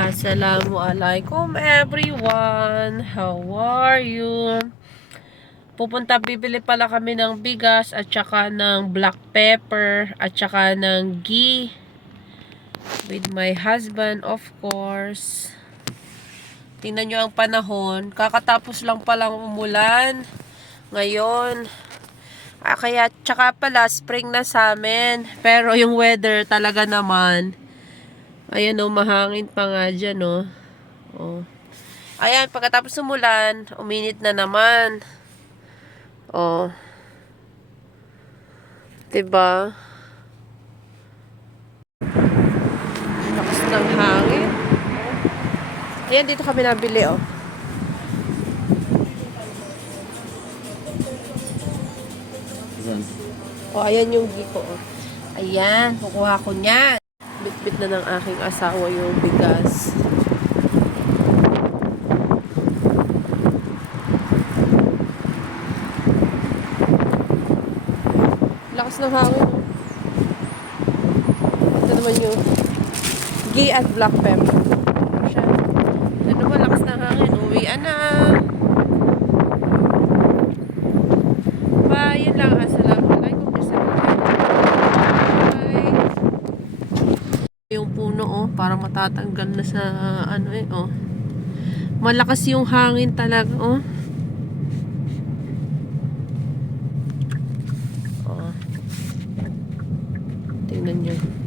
Assalamualaikum everyone. How are you? Bibili pala kami ng bigas at saka ng black pepper at saka ng ghee with my husband, of course. Tingnan nyo ang panahon. Kakatapos lang palang umulan ngayon. Kaya tsaka pala spring na sa amin. Pero yung weather talaga naman, ayan o, mahangin pa nga dyan o. Oh. Ayan, pagkatapos umulan, uminit na naman. Oh. Diba? Lakas ng hangin. Ayan, dito kami nabili oh. Oh, ayan yung ghee ko oh. Ayan, kukuha ko niyan. Bitbit na ng aking asawa yung bigas. Lakas ng hangin. Ito naman yung ghee at black pepper. Siya. Ito naman, lakas ng hangin. Uwian na. Bye. Yun lang. Assalamualaikum. Bye. Yung puno oh, para matatanggal na sa ano eh oh. Malakas yung hangin talaga oh. Oh. Tingnan nyo.